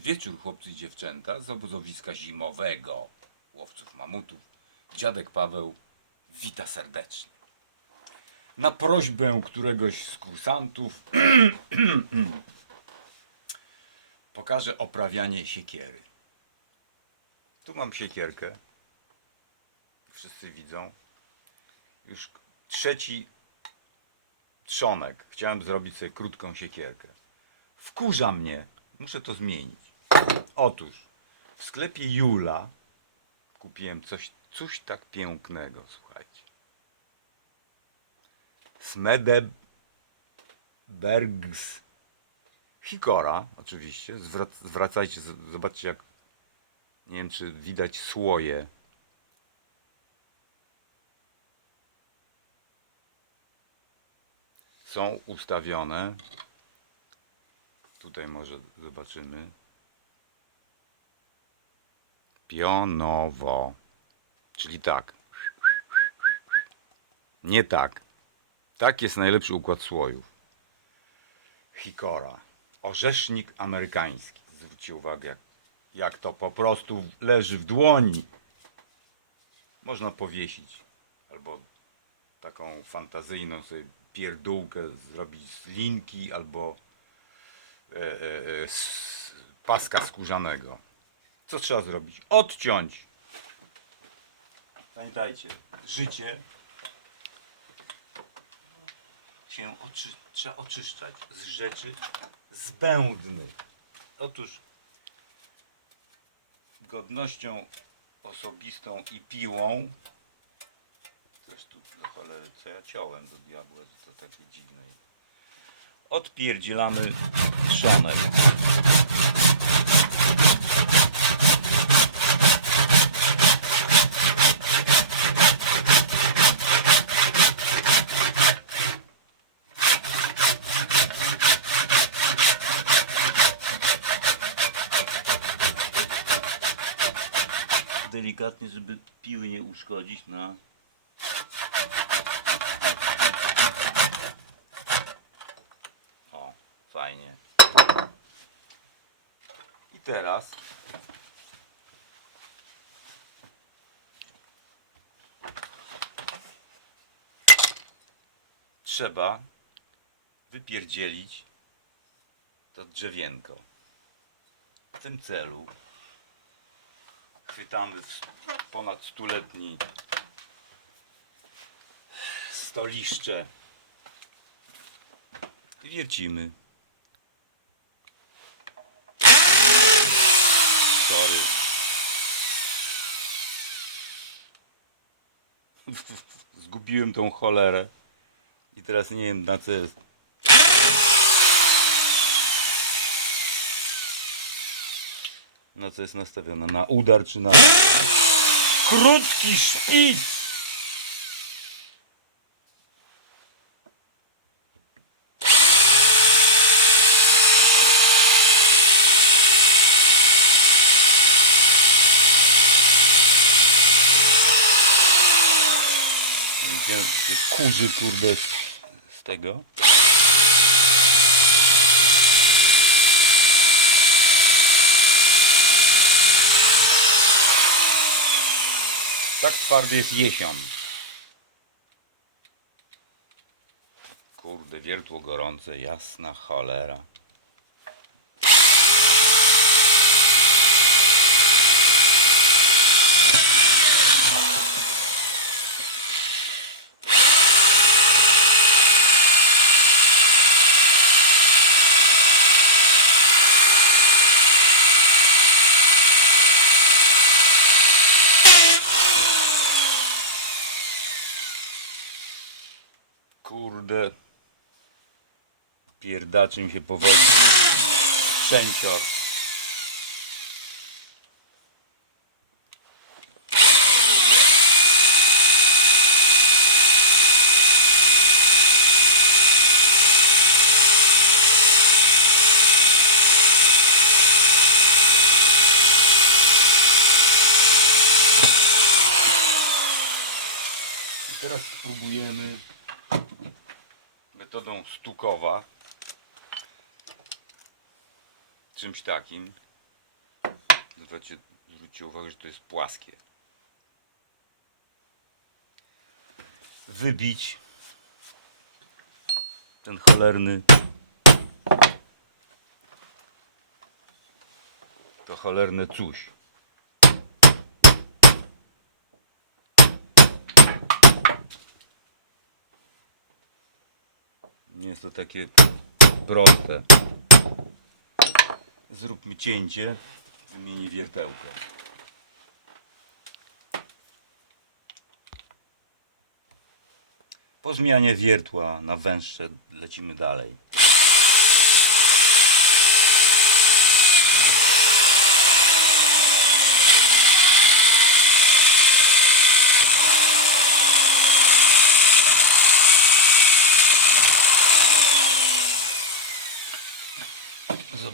wieczór, chłopcy i dziewczęta, z obozowiska zimowego łowców mamutów. Dziadek Paweł wita serdecznie. Na prośbę któregoś z kursantów pokażę oprawianie siekiery. Tu mam siekierkę. Wszyscy widzą. Już trzeci trzonek. Chciałem zrobić sobie krótką siekierkę. Wkurza mnie. Muszę to zmienić. Otóż w sklepie Jula kupiłem coś, coś tak pięknego, słuchajcie. Smedebergs Hikora, oczywiście. Zwrac, zwracajcie, zobaczcie jak, nie wiem czy widać słoje. Są ustawione. Tutaj może zobaczymy. Pionowo. Czyli tak. Nie tak. Tak jest najlepszy układ słojów. Hikora. Orzesznik amerykański. Zwróćcie uwagę, jak, jak to po prostu leży w dłoni. Można powiesić. Albo taką fantazyjną sobie pierdółkę zrobić z linki, albo e, e, e, z paska skórzanego. Co trzeba zrobić? Odciąć. Pamiętajcie, życie się oczy, trzeba oczyszczać z rzeczy zbędnych. Otóż godnością osobistą i piłą coś tu do cholery, co ja ciąłem do diabła, to takie dziwne. Odpierdzielamy trzonek. Delikatnie, żeby piły nie uszkodzić na fajnie. I teraz trzeba wypierdzielić to drzewienko. W tym celu chwytamy w ponad stuletni stoliszcze i wiercimy. Sorry. Zgubiłem tą cholerę. I teraz nie wiem na co jest. Na co jest nastawiona? Na udar czy na krótki szpic? Kurzy kurde z tego. Tak twardy jest jesion. Kurde, wiertło gorące, jasna cholera. Kurde. Pierdaczy mi się powoli. Szczęcior. Teraz spróbujemy metodą stukowa czymś takim zwróćcie, zwróćcie uwagę, że to jest płaskie. Wybić ten cholerny to cholerne coś. Nie jest to takie proste. Zróbmy cięcie, wymienię wiertełkę. Po zmianie wiertła na węższe lecimy dalej.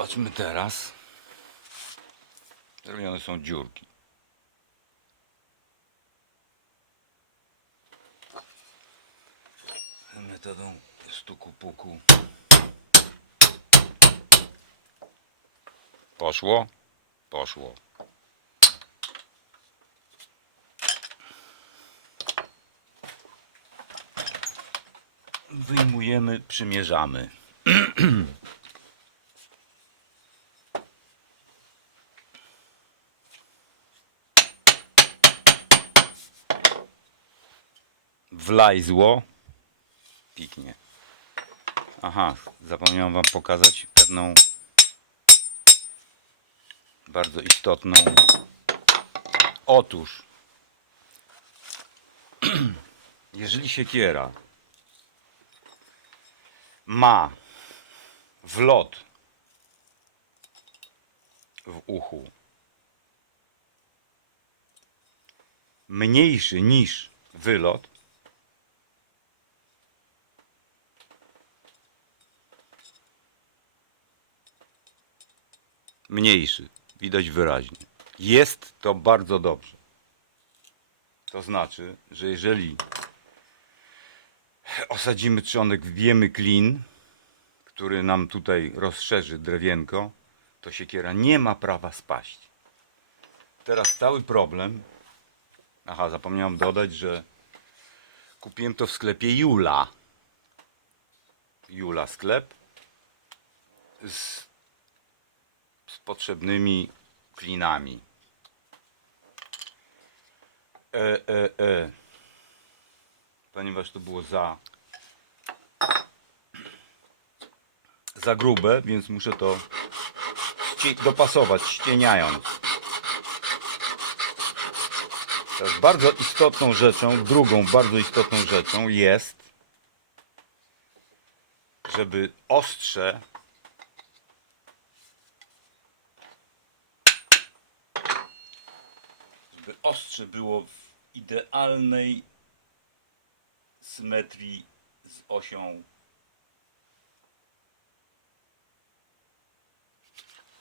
Zobaczmy teraz. Zrobione są dziurki. Metodą stuku puku. Poszło? Poszło. Wyjmujemy, przymierzamy. wlajzło. Piknie. Aha, zapomniałem wam pokazać pewną bardzo istotną. Otóż, jeżeli siekiera ma wlot w uchu mniejszy niż wylot, mniejszy, widać wyraźnie. Jest to bardzo dobrze. To znaczy, że jeżeli osadzimy trzonek, wbijemy klin, który nam tutaj rozszerzy drewienko, to siekiera nie ma prawa spaść. Teraz cały problem. Aha, zapomniałem dodać, że kupiłem to w sklepie Jula. Jula sklep z potrzebnymi klinami. E, e, e. Ponieważ to było za za grube, więc muszę to dopasować, ścieniając. Teraz bardzo istotną rzeczą, drugą bardzo istotną rzeczą jest, żeby ostrze ostrze było w idealnej symetrii z osią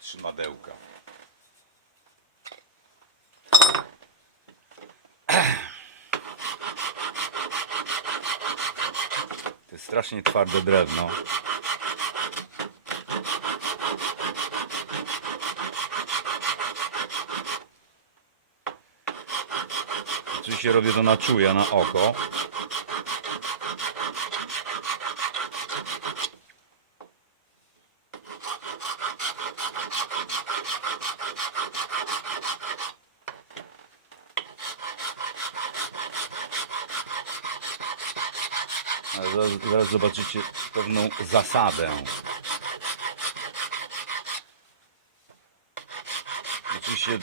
trzymadełka. To jest strasznie twarde drewno. Oczywiście robię to na czuja, na oko. Zaraz, zaraz zobaczycie pewną zasadę. Oczywiście,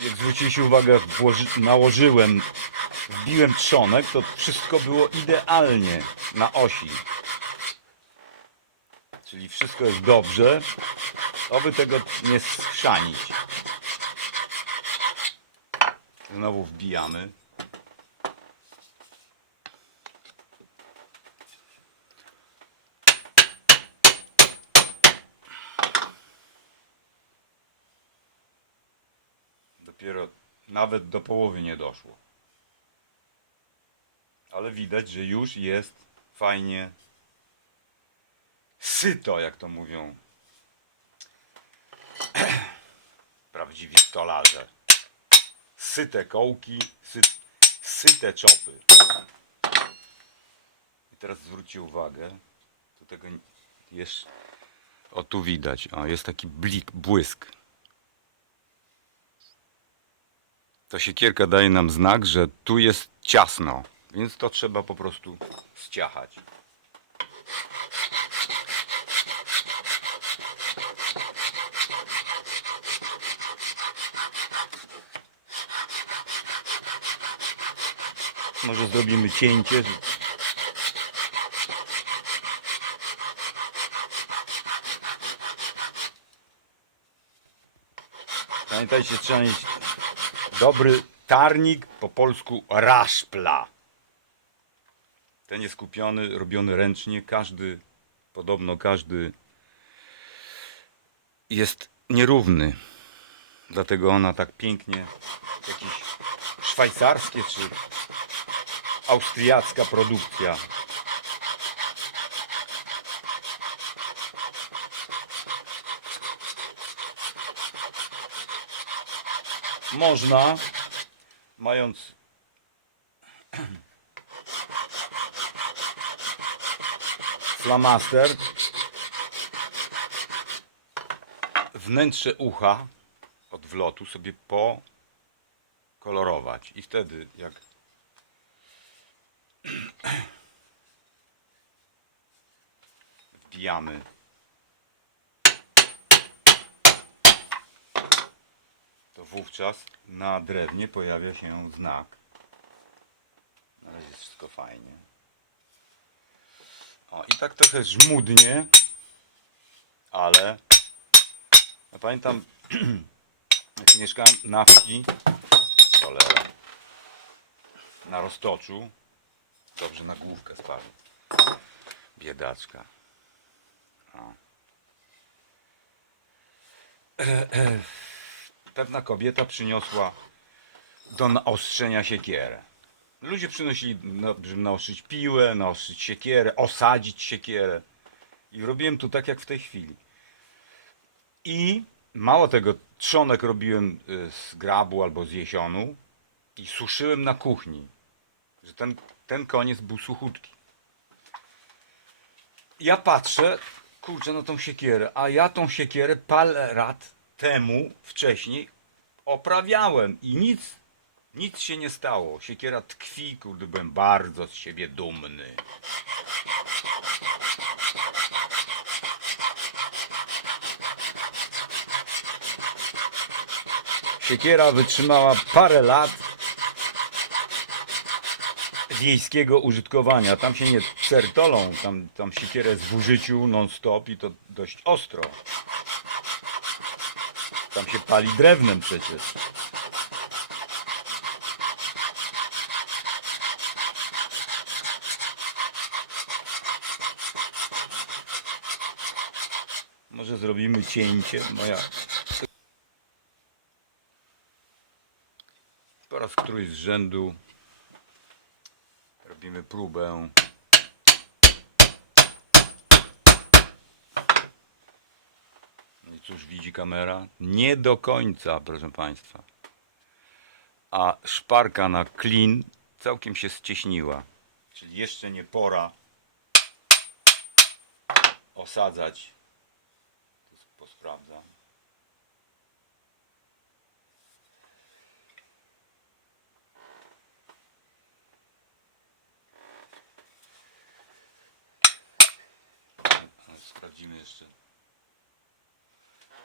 jak zwróciliście uwagę, nałożyłem, wbiłem trzonek, to wszystko było idealnie na osi. Czyli wszystko jest dobrze, oby tego nie schrzanić. Znowu wbijamy. Dopiero nawet do połowy nie doszło. Ale widać, że już jest fajnie syto, jak to mówią prawdziwi stolarze. Syte kołki, sy, syte czopy. I teraz zwróćcie uwagę, tu tego jest, o tu widać, o jest taki blik, błysk. To siekierka daje nam znak, że tu jest ciasno, więc to trzeba po prostu ściachać. Może zrobimy cięcie. Pamiętajcie, trzeba mieć dobry tarnik, po polsku raszpla. Ten jest kupiony, robiony ręcznie. Każdy, podobno każdy jest nierówny. Dlatego ona tak pięknie, jakieś szwajcarskie czy austriacka produkcja. Można, mając flamaster, wnętrze ucha od wlotu sobie pokolorować. I wtedy jak wbijamy wówczas na drewnie pojawia się znak. Na razie jest wszystko fajnie. O, i tak trochę żmudnie, ale ja pamiętam, jak mieszkałem na wsi, cholera, na Roztoczu, dobrze na główkę spadł, biedaczka. O. pewna kobieta przyniosła do naostrzenia siekierę. Ludzie przynosili, no, żeby naostrzyć piłę, naostrzyć siekierę, osadzić siekierę. I robiłem tu tak jak w tej chwili. I mało tego, trzonek robiłem y, z grabu albo z jesionu i suszyłem na kuchni. Że ten, ten koniec był suchutki. Ja patrzę, kurczę, na tą siekierę, a ja tą siekierę parę lat temu, wcześniej, oprawiałem i nic, nic się nie stało. Siekiera tkwi, kurde, byłem bardzo z siebie dumny. Siekiera wytrzymała parę lat wiejskiego użytkowania. Tam się nie certolą, tam, tam siekierę jest w użyciu non-stop i to dość ostro. Tam się pali drewnem przecież. Może zrobimy cięcie. Moja. Po raz któryś z rzędu robimy próbę. No I cóż widzi kamera? Nie do końca, proszę Państwa. A szparka na klin całkiem się ścieśniła. Czyli jeszcze nie pora osadzać. Tu posprawdzam. Sprawdzimy jeszcze.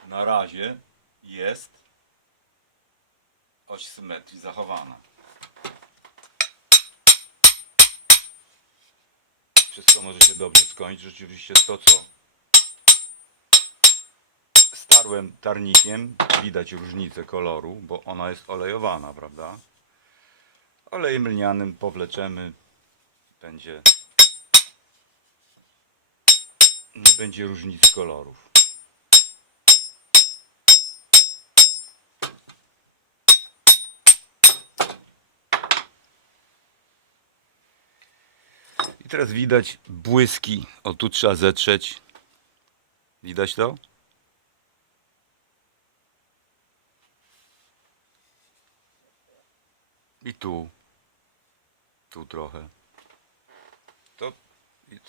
Na razie jest oś symetrii zachowana. Wszystko może się dobrze skończyć. Rzeczywiście to, co starłem tarnikiem, widać różnicę koloru, bo ona jest olejowana, prawda? Olejem lnianym powleczemy, będzie nie będzie różnic kolorów. teraz widać błyski. O, tu trzeba zetrzeć. Widać to? I tu. Tu trochę. To,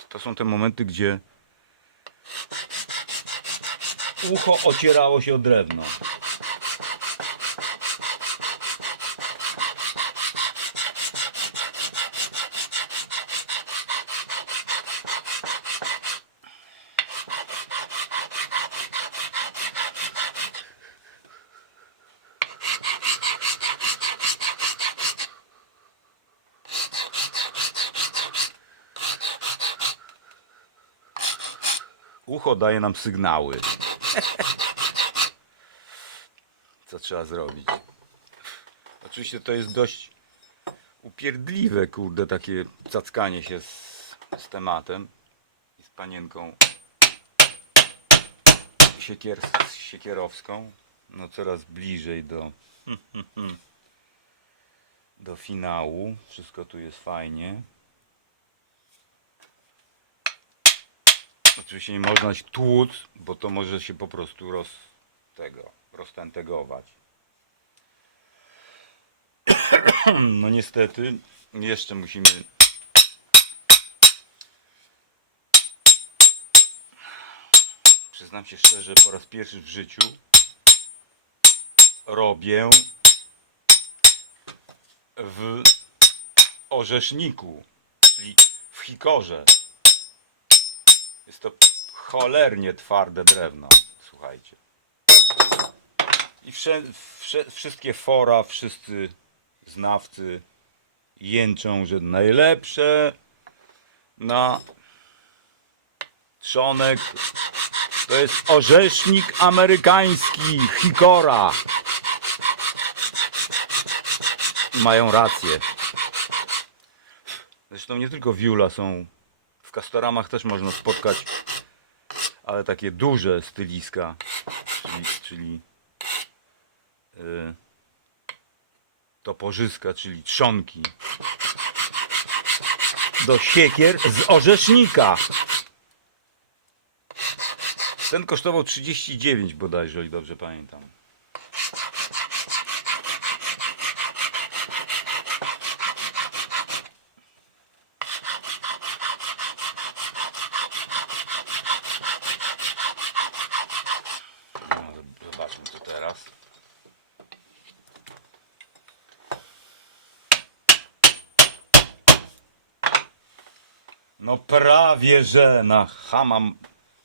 to są te momenty, gdzie ucho ocierało się o drewno. Ucho daje nam sygnały. Co trzeba zrobić? Oczywiście to jest dość upierdliwe, kurde, takie cackanie się z, z tematem i z panienką siekier, siekierowską. No coraz bliżej do do finału. Wszystko tu jest fajnie. Oczywiście nie można się tłuc, bo to może się po prostu roz, tego, roztentegować. No niestety, jeszcze musimy przyznam się szczerze, po raz pierwszy w życiu robię w orzeszniku, czyli w hikorze. Jest to cholernie twarde drewno, słuchajcie. I wsze, wsze, wszystkie fora, wszyscy znawcy jęczą, że najlepsze na trzonek to jest orzesznik amerykański Hikora. Mają rację. Zresztą nie tylko wiula są Castoramach też można spotkać, ale takie duże styliska, czyli, czyli yy, toporzyska, czyli trzonki. Do siekier z orzesznika. Ten kosztował 39 bodajże, ile dobrze pamiętam. No, zobaczmy co teraz. No prawie, że na hama,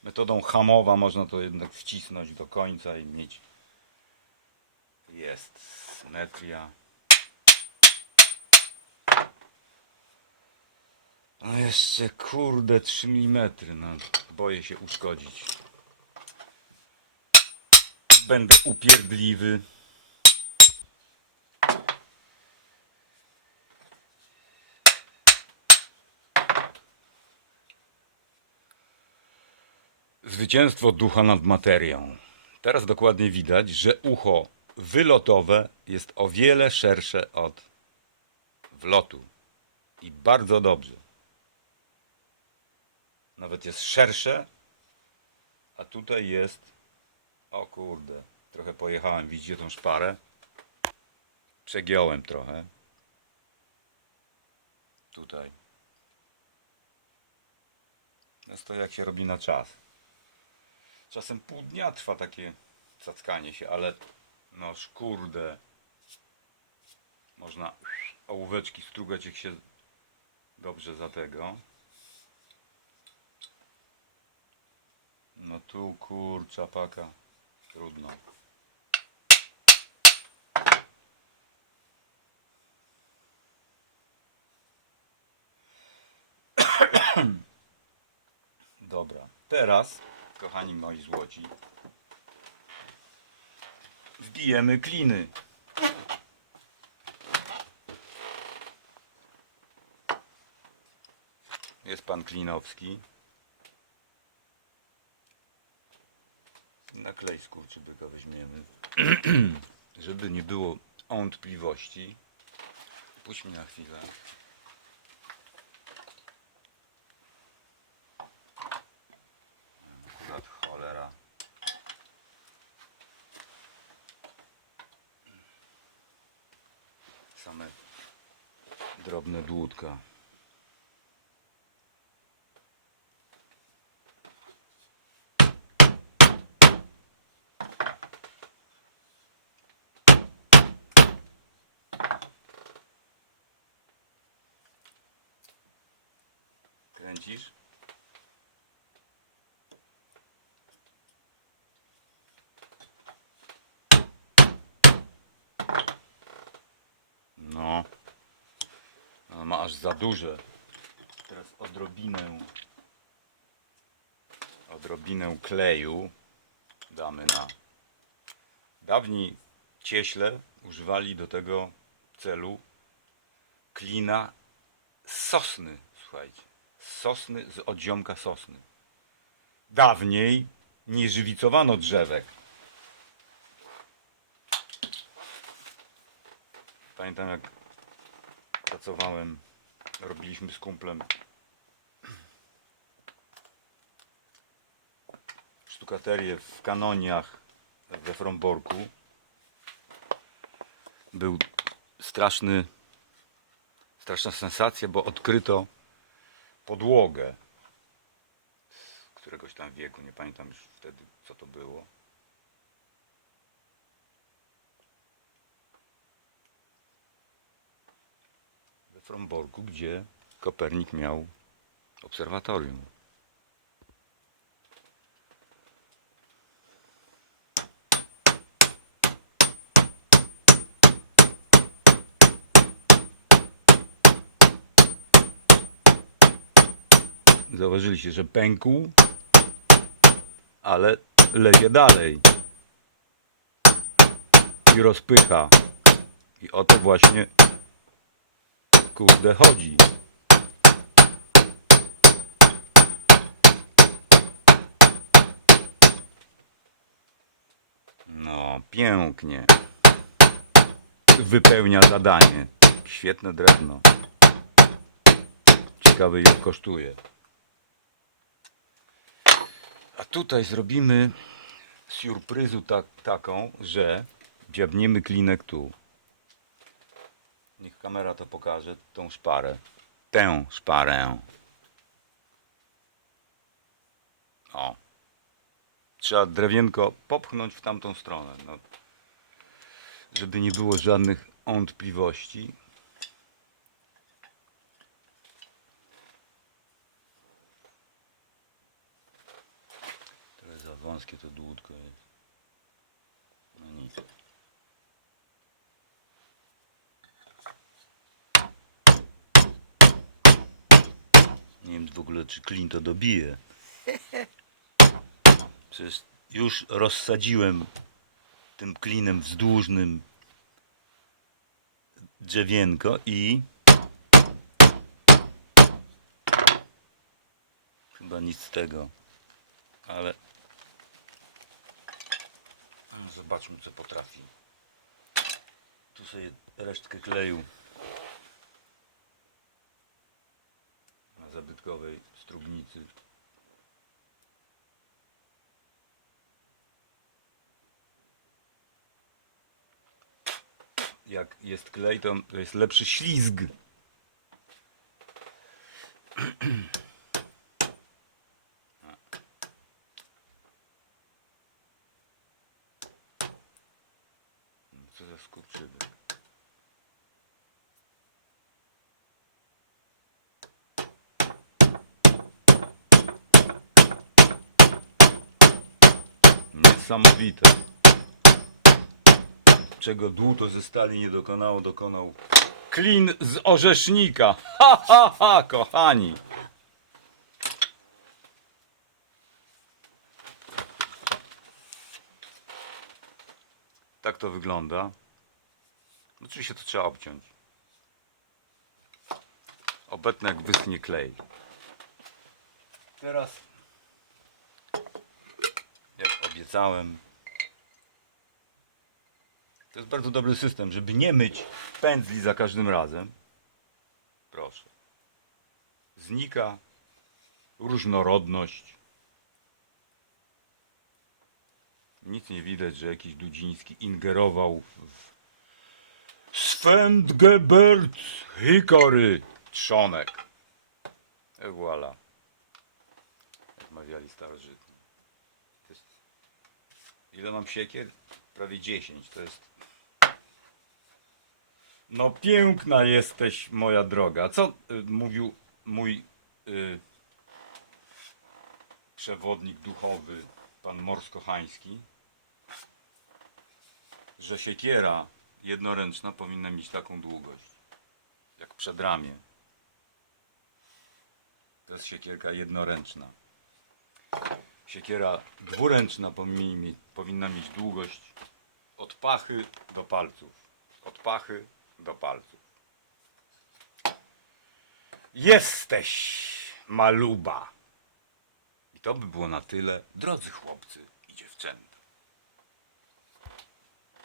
metodą hamowa można to jednak wcisnąć do końca i mieć jest symetria. No jeszcze kurde 3 mm, no boję się uszkodzić. Będę upierdliwy. Zwycięstwo ducha nad materią. Teraz dokładnie widać, że ucho wylotowe jest o wiele szersze od wlotu. I bardzo dobrze. Nawet jest szersze, a tutaj jest. O kurde, trochę pojechałem. Widzicie tą szparę? Przegiąłem trochę. Tutaj. Jest to jak się robi na czas. Czasem pół dnia trwa takie cackanie się, ale no kurde. Można ołóweczki strugać jak się dobrze za tego. No tu kurcza paka. Trudno. Dobra, teraz, kochani moi złoci, wbijemy kliny. Jest pan Klinowski. Na klej skurczybyka weźmiemy. Żeby nie było wątpliwości. Puść mi na chwilę. Kręcisz? No. Ale ma aż za duże. Teraz odrobinę odrobinę kleju damy na dawni cieśle używali do tego celu klina sosny, słuchajcie. Z sosny, z odziomka sosny. Dawniej nie żywicowano drzewek. Pamiętam jak pracowałem, robiliśmy z kumplem sztukaterię w kanoniach we Fromborku. Był straszny, straszna sensacja, bo odkryto podłogę z któregoś tam wieku, nie pamiętam już wtedy co to było. we Fromborku, gdzie Kopernik miał obserwatorium. Zauważyliście, że pękł, ale lezie dalej i rozpycha. I o to właśnie kurde chodzi. No, pięknie. Wypełnia zadanie. Świetne drewno. Ciekawe ile kosztuje. A tutaj zrobimy surpryzu tak, taką, że dziabniemy klinek tu. Niech kamera to pokaże, tą szparę. Tę szparę. O. Trzeba drewienko popchnąć w tamtą stronę. No, żeby nie było żadnych wątpliwości. Trochę za to dłutko jest. No nic. Nie wiem w ogóle, czy klin to dobije. Przecież już rozsadziłem tym klinem wzdłużnym drzewienko i chyba nic z tego, ale zobaczmy co potrafi. Tu sobie resztkę kleju na zabytkowej strugnicy. Jak jest klej, to jest lepszy ślizg. Co za skurczybyk. Niesamowite. Czego dłuto ze stali nie dokonało, dokonał klin z orzesznika. Ha, ha, ha, kochani. Tak to wygląda. Oczywiście to trzeba obciąć. Obetnę jak wyschnie klej. Teraz, jak obiecałem, to jest bardzo dobry system, żeby nie myć pędzli za każdym razem. Proszę. Znika różnorodność. Nic nie widać, że jakiś Dudziński ingerował w Schwendgebert Hickory trzonek. E voilà. Jak mawiali starożytni. Ile mam siekier? Prawie 10. To jest... No piękna jesteś, moja droga. Co y, mówił mój y, przewodnik duchowy, pan Morsko-Hański? Że siekiera jednoręczna powinna mieć taką długość, jak przedramię. To jest siekierka jednoręczna. Siekiera dwuręczna powinna mieć długość od pachy do palców. Od pachy do palców. Jesteś maluba. I to by było na tyle, drodzy chłopcy i dziewczęta.